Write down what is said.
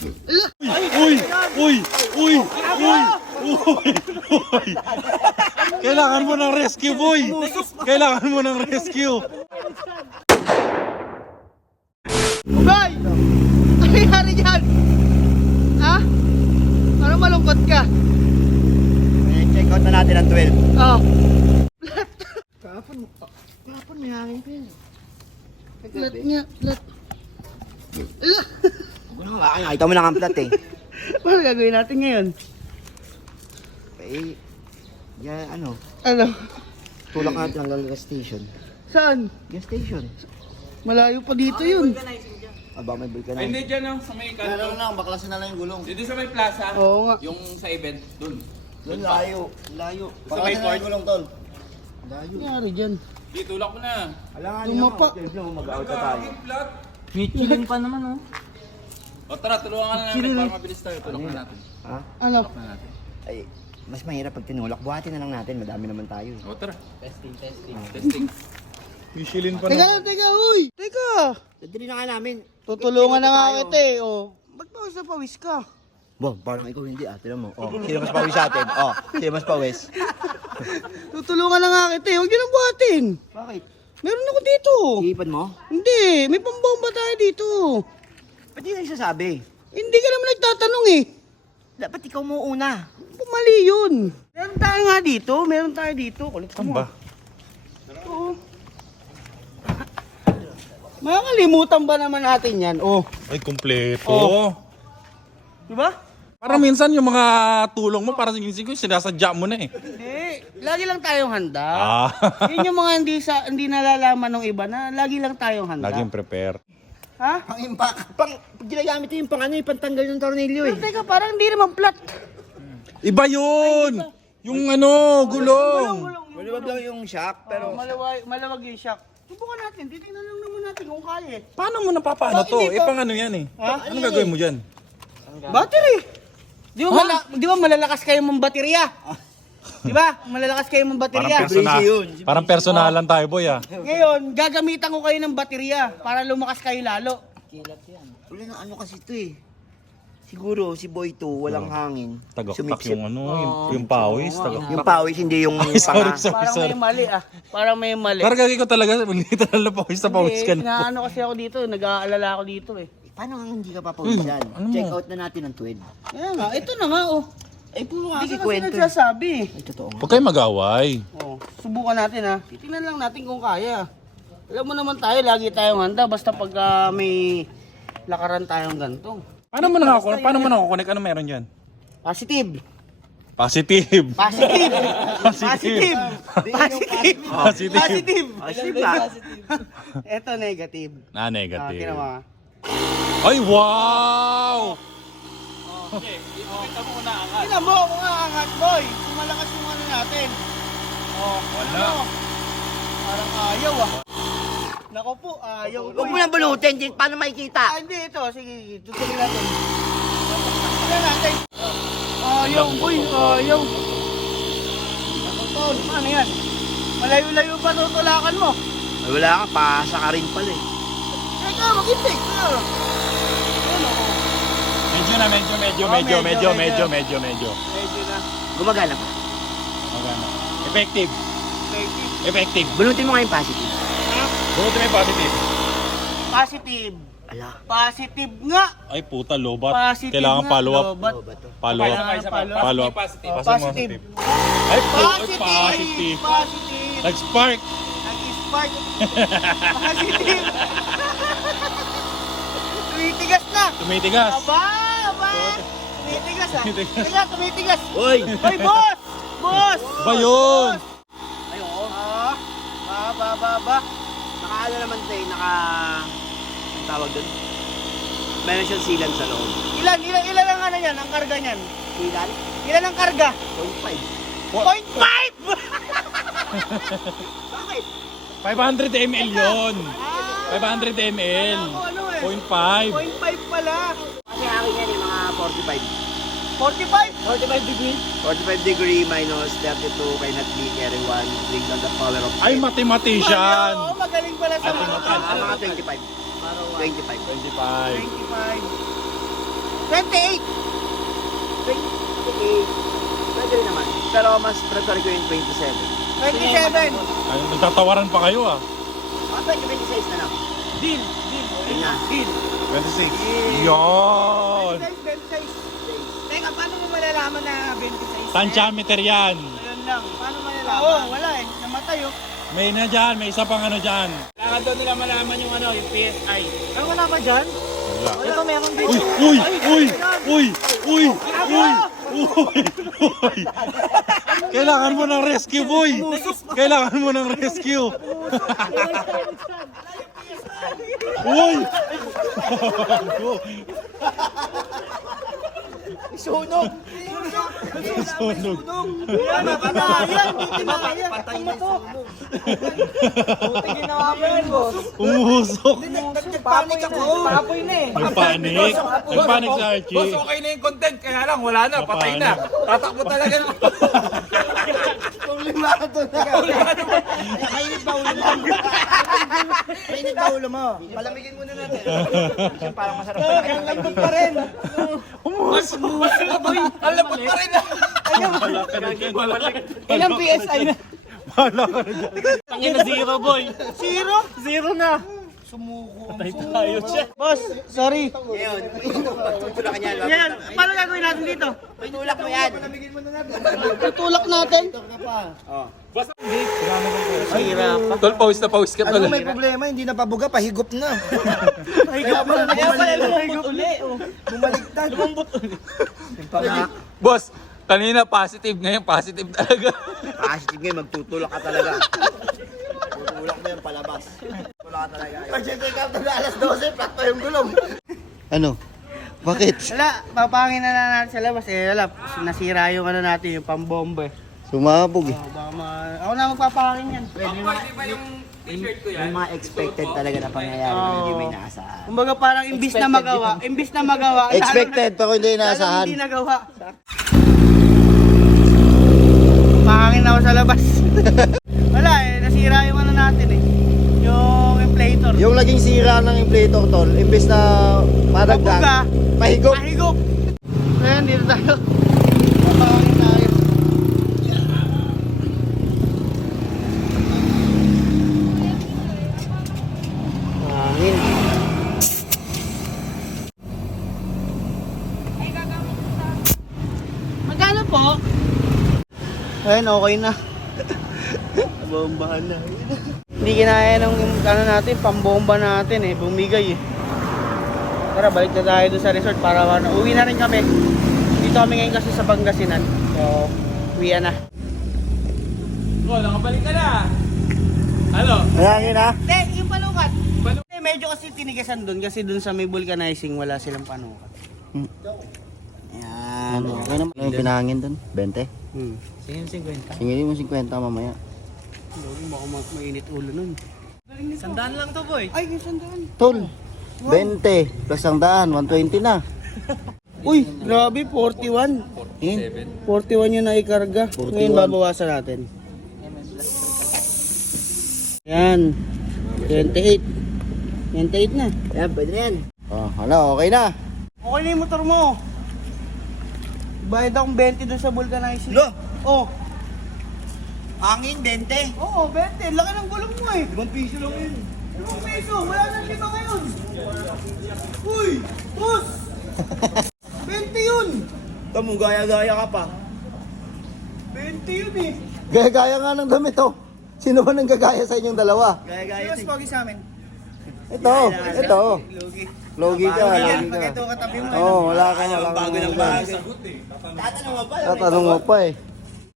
Uy! Uy! Uy! Uy! Uy! Uy! Kailangan mo ng rescue, boy! Kailangan mo ng rescue! Ugay! Ano nangyari dyan? Ha? Parang malungkot ka. Check out na natin ang 12. Oh. Kahapon may hangin pa yan. Plat niya, plat. Ala! Ano nga, nakita mo lang ang plat eh. Paano gagawin natin ngayon? Eh, yan ano, Ano? tulak natin hanggang gas station. Saan? Gas station. Malayo pa dito yun. Aba, may vulkan na. Hindi dyan sa may kanto. lang, baklasin na lang yung gulong. Dito sa may plaza. Oo nga. Yung sa event, dun. Doon layo, layo. Sa may Baklasin na lang court. yung gulong, tol. Ano nangyari dyan? Di, tulak mo na. Alangan Tumapa. mag-out na tayo. Michelin pa naman, oh. O tara, tulungan ka na namin para mabilis tayo. Tulak na natin. Ha? Ano? Tulak na natin. Ay, mas mahirap pag tinulak. Buhatin na lang natin, madami naman tayo. O tara. Testing. Michelin pa Teka na. lang, teka, uy! Teka! Dadali na nga namin. Tutulungan na nga Tayo. kita eh, oh. Ba't pawis na pawis ka? Bo, parang ikaw hindi ah. Tinan mo. Oh, sino mas pawis sa atin? Oh, sino mas pawis? Tutulungan na nga kita eh, huwag yun ang buhatin. Bakit? Meron ako dito. Iipad mo? Hindi, may pambomba tayo dito. Ba't yun ang sasabi? Hindi ka naman nagtatanong eh. Dapat ikaw mo una. Mali yun. Meron tayo nga dito, meron tayo dito. Kulit ka Saan mo. ba? Oo. Makakalimutan ba naman natin yan? Oh, Ay, kumpleto. Oh. di ba? Parang minsan yung mga tulong mo, parang siguro sinasadya mo na eh. Hindi, lagi lang tayong handa. Ah. Yun yung mga hindi nalalaman ng iba na lagi lang tayong handa. Laging prepare. Ha? Pang impact. Pag ginagamit yung pang ano, yung pantanggal ng tornilyo eh. Pero teka, parang hindi naman flat. Iba yun! Yung ano, gulong. Maluwag lang yung shock, Pero pero malawag yung shock. Subukan natin, titingnan lang naman natin kung kaya eh. Paano mo napapaano Bakit to? hindi pa? Pang ano yan eh. Ha? Anong gagawin mo dyan? Battery! Di ba malalakas kayo mong baterya? Di ba? Malalakas kayo mong baterya. Parang personalan tayo, boy ah. Ngayon, gagamitan ko kayo ng baterya para lumakas kayo lalo. wala na ano kasi ito eh. Siguro si Boy 2, walang hangin. Tagaktak Sumipsip. yung ano, yung pawis. Tagaktak. Yung pawis, hindi yung Sorry, panga. Parang may mali ah. Parang may mali. Karagagi ko talaga, literal na pawis na pawis ka na. Inaano kasi ako dito, nag-aalala ako dito eh. Paano nga hindi ka papawisan? ano mo? Check out na natin ang 12. Kaya nga, ito na nga oh. Ay, puro nga Hindi kasi ka kasi kwento. nagsasabi. Ay, totoo nga. Huwag kayo mag-away. Oh, subukan natin ha. Titingnan lang natin kung kaya. Alam mo naman tayo, lagi tayong handa basta pag may lakaran tayong ganito. Paano mo nakakunik? Ano meron dyan? Positive. Positive. Positive. Positive. Positive. Positive. Positive. Positive ba? Ito negative. Na negative. Tingnan mo ha. Ay, wow! Tingnan mo kung aangat boy. Kung malakas yung ano natin. Oh, Wala. ano? Parang ayaw ah. Nako po, ayaw. Huwag mo na balutin, paano makikita? Hindi, ito. Sige, tutuloy natin. Tutuloy natin. Ayaw, uy, ayaw. Tol, ano yan? Malayo-layo pa tutulakan mo. Ay, wala ka, pasa ka rin pala eh. Teka, mag-intik. Ano ako? Medyo na, medyo. Medyo na. Gumagana pa. Magana. Effective. Negative. Effective. Balutin mo nga yung positive. Ha? Buti may positive. Positive. Ala. Positive nga. Ay, puta, lobat. Positive Kailangan nga. follow up. Lobat. Follow up. Follow up. Positive. Oh, Pasok mo positive. Ay, Positive. positive. Positive. Nag-spark. Nag-spark. Positive. Tumitigas na. Tumitigas. Aba. Tumitigas ah. Tumitigas. Teka, tumitigas. Hoy! Hoy, boss! Boss! Ba yun? Ay, oo. Ba. Naka ano naman tayo, ang tawag doon? Meron siyang sealant sa loob. Ilan ang ano yan, ang karga niyan? Sealant? Ilan ang karga? 0.5. 0.5! Bakit? 500 ml yun. 500 ml. Ano eh? 0.5. 0.5 pala. Kasi akin yan yung mga 45. 45? 45 degree? 45 degree minus 32 cannot be carry 1 bring down the power of Ay, mathematician. Oo, magaling pala sa mga mga 25. 25. 25. 25. 28! Pwede rin naman. Pero mas prefer ko yung 27. 27! Ay, nagtatawaran pa kayo ah. Pwede 26 na lang. Deal! Yun na. 26. Yon. 26. Teka, paano mo malalaman na 26? Tantiameter yan. Ayun lang. Paano malalaman? Oo, wala eh. Namatay oh. May na dyan, may isa pang ano dyan. Kailangan daw nila malaman yung ano, yung PSI. Ano wala ba dyan? Wala. Ito meron din. Uy! Kailangan mo ng rescue, boy! Kailangan mo ng rescue! Uy! Sunog! Sunog. Yan, yan, buti na yan. Patay na yung sunog. Buti ginawa mo yun, boss. Umusok. Nagpanik ako. Papoy na eh. Nagpanik. Nagpanik si Archie. Boss, okay na yung content, kaya lang, wala na, patay na. Tatakbo talaga na. Problemado na. Mainit ba ulo mo? Mainit ba ulo mo? Palamigin muna natin. Parang masarap pa na. Ang lambot pa rin. Umusok. Ang lapot pa rin. Ilang PSI na? Wala ka na dyan. Tangin na zero, boy. Zero? Zero na. Sumuko ang Tayo siya. Boss, sorry. Ngayon, tutulak ka niyan. Yan, paano gagawin natin dito? Tutulak mo yan. Tutulak natin? Sira pa. Tol, pause na pause ka tol. May problema, hindi na pabuga, pahigop na. Kaya pala lumambot uli. Bumaliktad. Boss, kanina positive, ngayon positive talaga. Positive ngayon, magtutulak ka talaga. Tutulak mo yan palabas. Tutulak ka talaga. Pag-check out na alas 12, flat pa yung gulong. Ano? Bakit? Wala, papangin na lang natin sa labas eh. Wala, nasira yung ano natin, yung pambomba eh. Sumabog eh. Baka ako na magpapangin yan. Yung mga expected talaga na pangyayari, hindi may naasahan. Kumbaga parang imbis na magawa, Expected pero hindi lalong inaasahan. hindi nagawa. Pangin ako sa labas. Wala eh, nasira yung ano natin eh. Yung inflator. Yung naging sira ng inflator tol, imbes na Mabuga, madagdag, mahigop. mahigop. Ayan, dito tayo. Pangin tayo. Pangin. Magkano po? Ayun, okay na. Bombahan na. Hindi kinaya ng ano natin, pambomba natin eh, bumigay eh. Tara, balik na tayo doon sa resort para uwi na rin kami. Dito kami ngayon kasi sa Pangasinan. So, uwi na. Oh, nakabalik ka na. Ano? Ayan na. Hindi, yung panukat. Medyo kasi tinigasan doon kasi doon sa may vulcanizing wala silang panukat. Ayan. Okay naman. Ano yung pinahangin dun? 20? Sige, 50. Singilin mo 50 mamaya. Baka mainit ulo nun. Sandaan lang to, boy. Ay, yung sandaan. Tol, 20 plus ang daan, 120 na. Uy, grabe, 41. 41 yung naikarga. 41. Ngayon babawasan natin. Yan. 28. 28 na. Yan, pwede na yan. Oh, ano, okay na. Okay na yung motor mo. Bayad akong 20 doon sa vulcanizing. Lo! Oh. Hangin, 20. Oo, 20. Laki ng gulong mo eh. 5 piso lang yun. 5 peso. Wala nang 5 ngayon. Uy! Boss! 20 yun. Tamo, gaya-gaya ka pa. 20 yun eh. Gaya-gaya nga ng damit oh. Sino ba nang gagaya sa inyong dalawa? Gaya-gaya. Mas pogi sa amin. Ito. Logi. Logi ka, Ayan, logi pag ka. ito katabi mo. Oh, wala ka, wala ka. Bago ng bago. Tatanong mo pa. Tatanong mo pa eh.